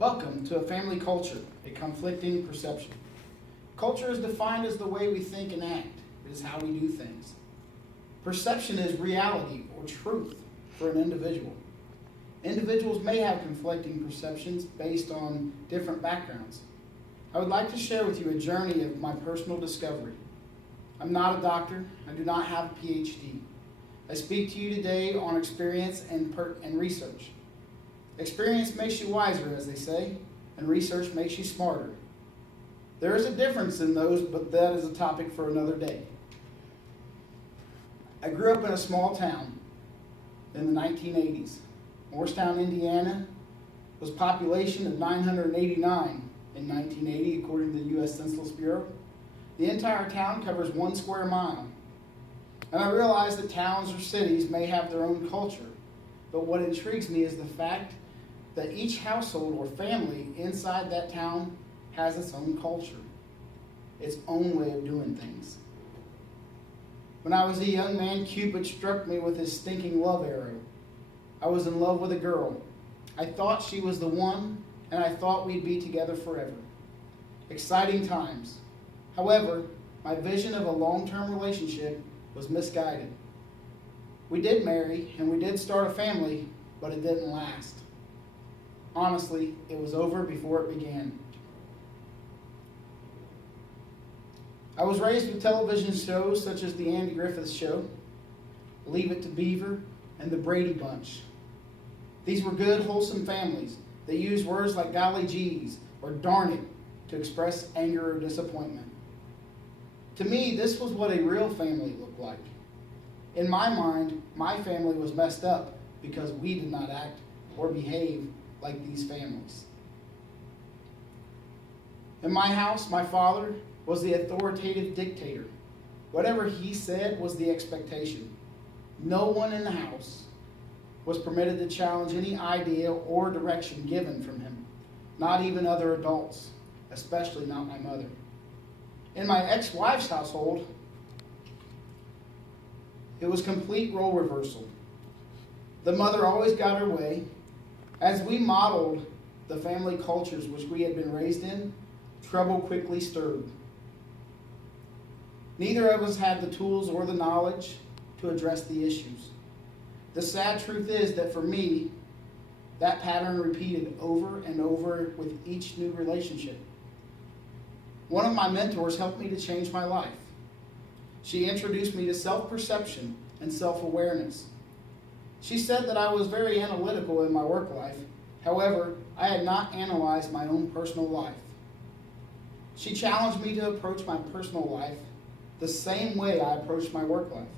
Welcome to a family culture, a conflicting perception. Culture is defined as the way we think and act. It is how we do things. Perception is reality or truth for an individual. Individuals may have conflicting perceptions based on different backgrounds. I would like to share with you a journey of my personal discovery. I'm not a doctor. I do not have a PhD. I speak to you today on experience and research. Experience makes you wiser, as they say, and research makes you smarter. There is a difference in those, but that is a topic for another day. I grew up in a small town in the 1980s. Morristown, Indiana was a population of 989 in 1980, according to the U.S. Census Bureau. The entire town covers 1 square mile. And I realize that towns or cities may have their own culture, but what intrigues me is the fact that each household or family inside that town has its own culture, its own way of doing things. When I was a young man, Cupid struck me with his stinking love arrow. I was in love with a girl. I thought she was the one, and I thought we'd be together forever. Exciting times. However, my vision of a long-term relationship was misguided. We did marry, and we did start a family, but it didn't last. Honestly, it was over before it began. I was raised with television shows such as The Andy Griffith Show, Leave It to Beaver, and The Brady Bunch. These were good, wholesome families that used words like golly geez or darn it to express anger or disappointment. To me, this was what a real family looked like. In my mind, my family was messed up because we did not act or behave like these families. In my house, my father was the authoritative dictator. Whatever he said was the expectation. No one in the house was permitted to challenge any idea or direction given from him, not even other adults, especially not my mother. In my ex-wife's household, it was complete role reversal. The mother always got her way. As we modeled the family cultures which we had been raised in, trouble quickly stirred. Neither of us had the tools or the knowledge to address the issues. The sad truth is that for me, that pattern repeated over and over with each new relationship. One of my mentors helped me to change my life. She introduced me to self-perception and self-awareness. She said that I was very analytical in my work life. However, I had not analyzed my own personal life. She challenged me to approach my personal life the same way I approached my work life.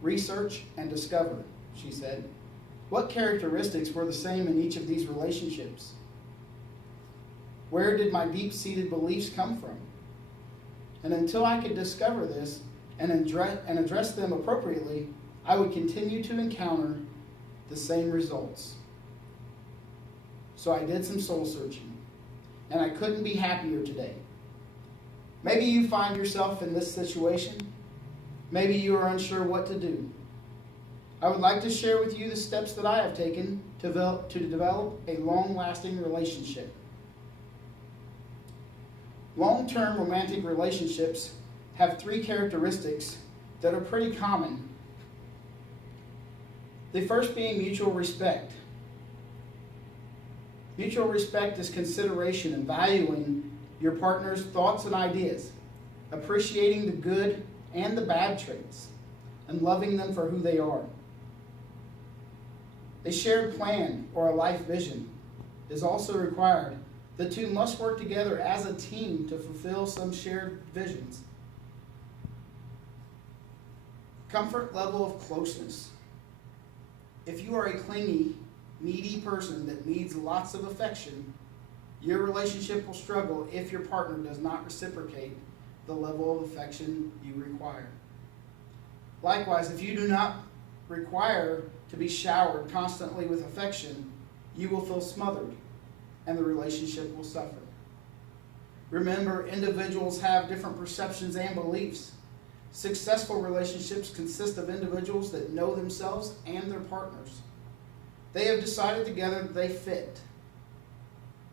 Research and discover, she said. What characteristics were the same in each of these relationships? Where did my deep-seated beliefs come from? And until I could discover this and address them appropriately, I would continue to encounter the same results. So I did some soul searching, and I couldn't be happier today. Maybe you find yourself in this situation. Maybe you are unsure what to do. I would like to share with you the steps that I have taken to develop a long-lasting relationship. Long-term romantic relationships have 3 characteristics that are pretty common. The first being mutual respect. Mutual respect is consideration and valuing your partner's thoughts and ideas, appreciating the good and the bad traits, and loving them for who they are. A shared plan or a life vision is also required. The two must work together as a team to fulfill some shared visions. Comfort level of closeness. If you are a clingy, needy person that needs lots of affection, your relationship will struggle if your partner does not reciprocate the level of affection you require. Likewise, if you do not require to be showered constantly with affection, you will feel smothered and the relationship will suffer. Remember, individuals have different perceptions and beliefs. Successful relationships consist of individuals that know themselves and their partners. They have decided together that they fit.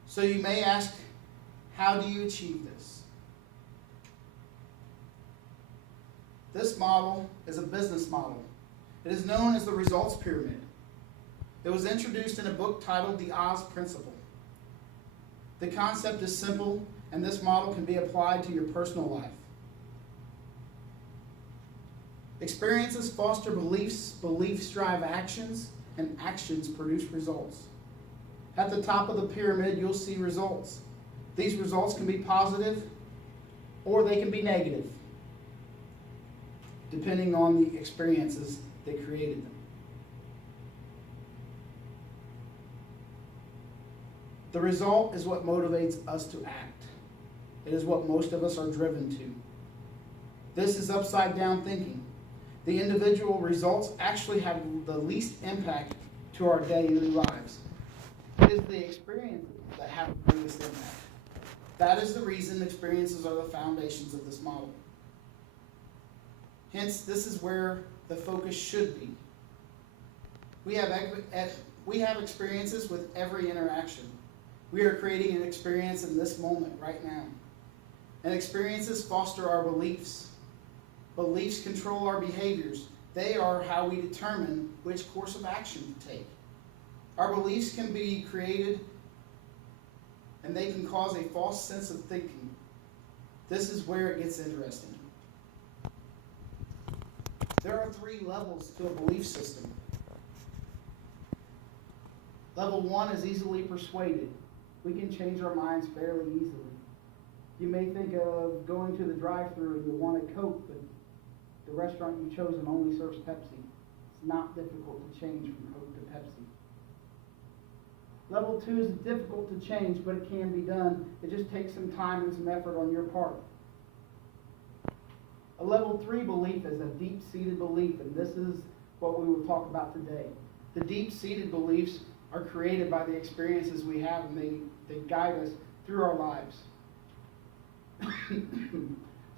So you may ask, how do you achieve this? This model is a business model. It is known as the results pyramid. It was introduced in a book titled The Oz Principle. The concept is simple, and this model can be applied to your personal life. Experiences foster beliefs, beliefs drive actions, and actions produce results. At the top of the pyramid, you'll see results. These results can be positive or they can be negative, depending on the experiences that created them. The result is what motivates us to act. It is what most of us are driven to. This is upside down thinking. The individual results actually have the least impact to our daily lives. It is the experiences that have the greatest impact. That is the reason experiences are the foundations of this model. Hence, this is where the focus should be. We have experiences with every interaction. We are creating an experience in this moment right now. And experiences foster our beliefs. Beliefs control our behaviors. They are how we determine which course of action to take. Our beliefs can be created and they can cause a false sense of thinking. This is where it gets interesting. There are 3 levels to a belief system. Level 1 is easily persuaded. We can change our minds fairly easily. You may think of going to the drive-thru and you want a Coke, but the restaurant you've chosen only serves Pepsi. It's not difficult to change from Coke to Pepsi. Level 2 is difficult to change, but it can be done. It just takes some time and some effort on your part. A level 3 belief is a deep-seated belief, and this is what we will talk about today. The deep-seated beliefs are created by the experiences we have, and they guide us through our lives.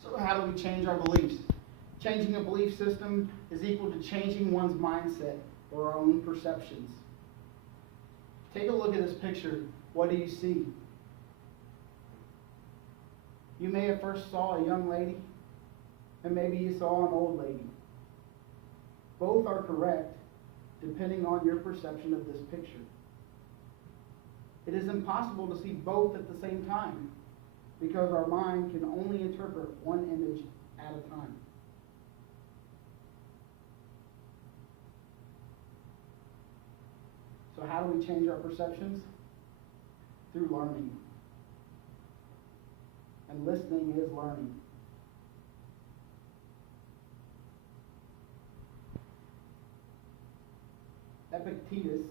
So how do we change our beliefs? Changing a belief system is equal to changing one's mindset or our own perceptions. Take a look at this picture. What do you see? You may have first saw a young lady, and maybe you saw an old lady. Both are correct, depending on your perception of this picture. It is impossible to see both at the same time, because our mind can only interpret one image at a time. So how do we change our perceptions? Through learning. And listening is learning. Epictetus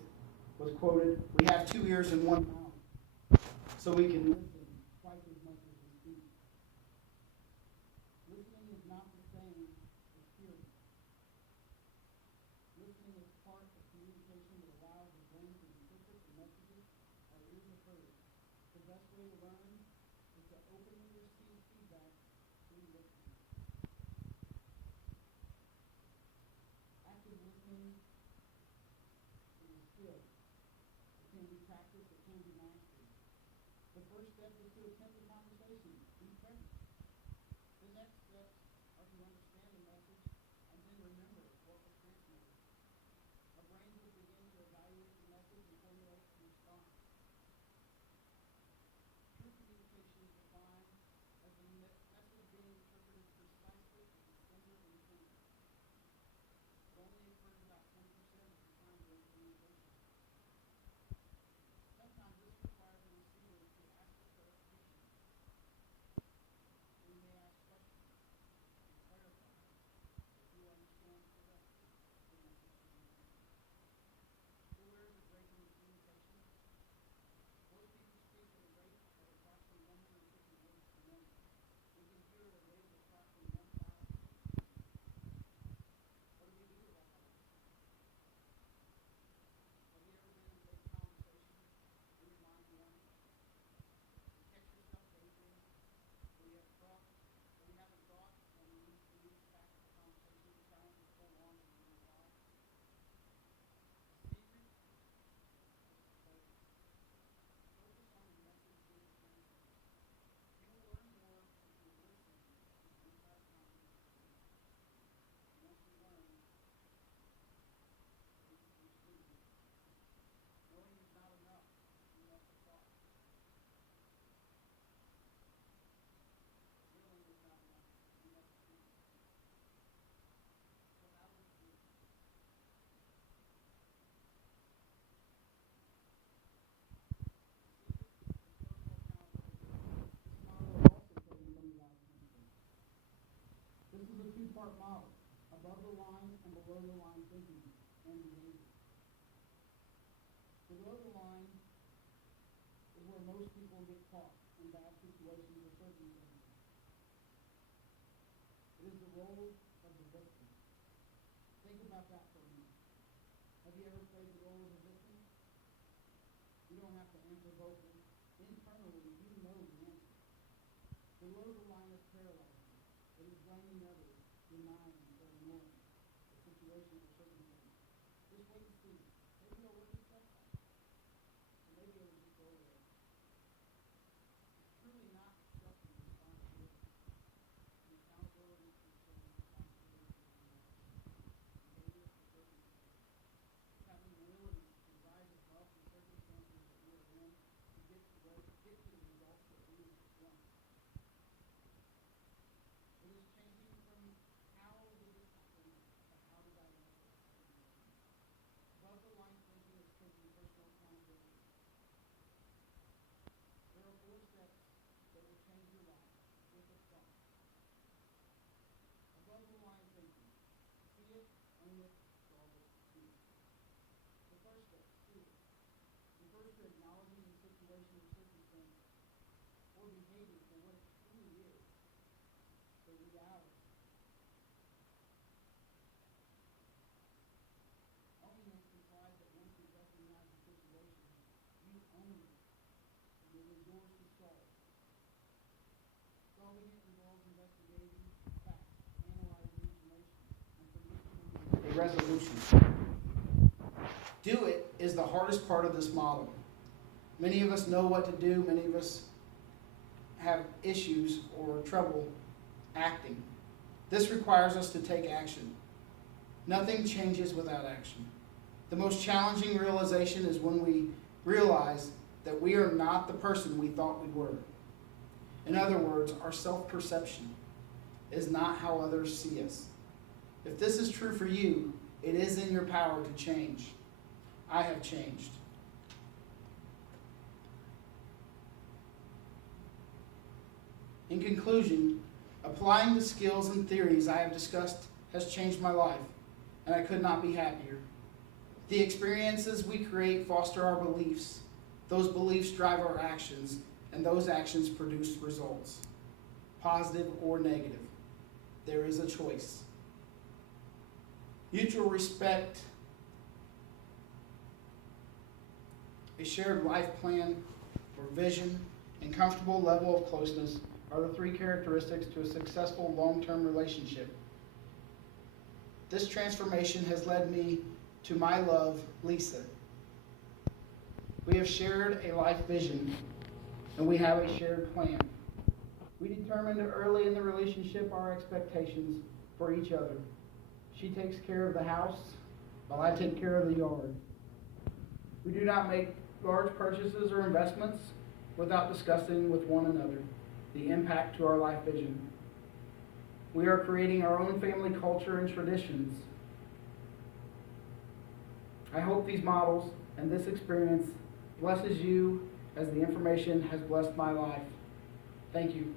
was quoted, "We have 2 ears and 1 mouth, so we can listen twice as much as we speak." Listening is not the same as hearing. Listening is part of communication that allows the brain to interpret the messages our ears have heard. The best way to learn is to openly receive feedback through listening. Active listening is a skill. It can be practiced, it can be mastered. The first step is to attempt the conversation. Be present. The next steps are to understand the message and then remember what was transmitted. Our brains will begin to evaluate the message and formulate a response. True communication is defined as the message being interpreted precisely as the sender intended. It only occurs about 20% of the time during communication. Sometimes this requires the receiver to ask for clarification. two-part model, above the line and below the line thinking and behavior. Below the line is where most people get caught in bad situations or circumstances. It is the role of the victim. Think about that for a minute. Have you ever played the role of a victim? You don't have to answer both. Internally, you know the answer. Below the line is paralyzing. It is blaming others, denying or ignoring the situation or circumstance. Just wait and see. Maybe you'll work yourself out. Or maybe it'll just go away. It's truly not accepting responsibility. The accountability for certain responsibility for your behavior or circumstances. It's having the ability to rise above the circumstances that you are in to get to the results that you want. It is changing from how did this happen to how did I let this happen. Above the line thinking is taking personal accountability. There are 4 steps that will change your life with a thought. Above the line thinking. See it, own it, solve it, see it. The first step, see it. Refers to acknowledging the situation or circumstance or behavior for what it truly is, the reality. Owning it implies that once you recognize the situation, you own it, and it is yours to solve. Solving it involves investigating facts, analyzing information, and producing a resolution. Do it is the hardest part of this model. Many of us know what to do. Many of us have issues or trouble acting. This requires us to take action. Nothing changes without action. The most challenging realization is when we realize that we are not the person we thought we were. In other words, our self-perception is not how others see us. If this is true for you, it is in your power to change. I have changed. In conclusion, applying the skills and theories I have discussed has changed my life, and I could not be happier. The experiences we create foster our beliefs. Those beliefs drive our actions, and those actions produce results, positive or negative. There is a choice. Mutual respect, a shared life plan or vision, and comfortable level of closeness are the 3 characteristics to a successful long-term relationship. This transformation has led me to my love, Lisa. We have shared a life vision, and we have a shared plan. We determined early in the relationship our expectations for each other. She takes care of the house, while I take care of the yard. We do not make large purchases or investments without discussing with one another the impact to our life vision. We are creating our own family culture and traditions. I hope these models and this experience blesses you as the information has blessed my life. Thank you.